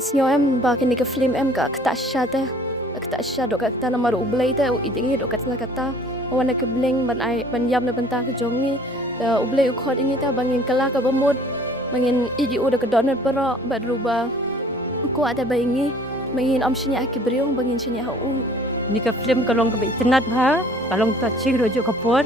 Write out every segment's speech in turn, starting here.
Ngasnyo em ba kini ka film em ka aktasya te. Aktasya do kata na maru ublay te idingi do kata wana ka bling ban ay ban yam na banta ka jongi da ublay ukhot ingi ta bangin kala ka bamod bangin idi uda ka donat pero badruba ko ada baingi bangin am shinya akibriong bangin shinya haung. Ni ka film kalong ka ba internet ha kalong ta ching rojo kapor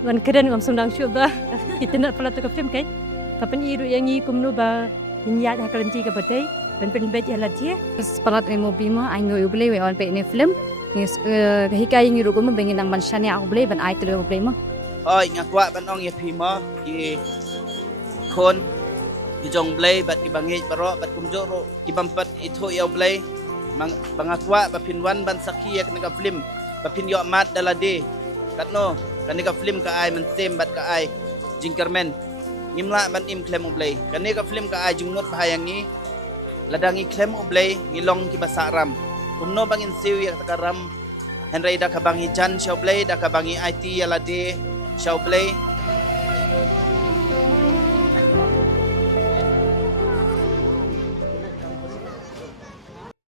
wan keren ngam sundang syuba internet pala tu ka film kai kapan iru yang i kumnu ba niat ha kalanti ka batay ben pen bet ya latia Separat mo bima ay ngoy ublay we on pe ni film. Yes hikay ngi rugo mo bengin ang mansya niya ublay ban ay tuloy ublay mo. Oi ngakwa banong ya pima ki kon ki jong blay bat ki bangit baro bat kumjoro ki bampat itu ya blay bangakwa bapinwan ban sakiya ka film bapin yo mat dalade katno kanika film ka ay man tem bat ka ay jingkermen ngimla ban im klem ublay kanika film ka ay jungnot bahayangi ladangi klem ublay ngilong ki basaram kumno bangin siwi ka takaram Henry da kabangi Jan Shaublay da kabangi IT yalade Shaublay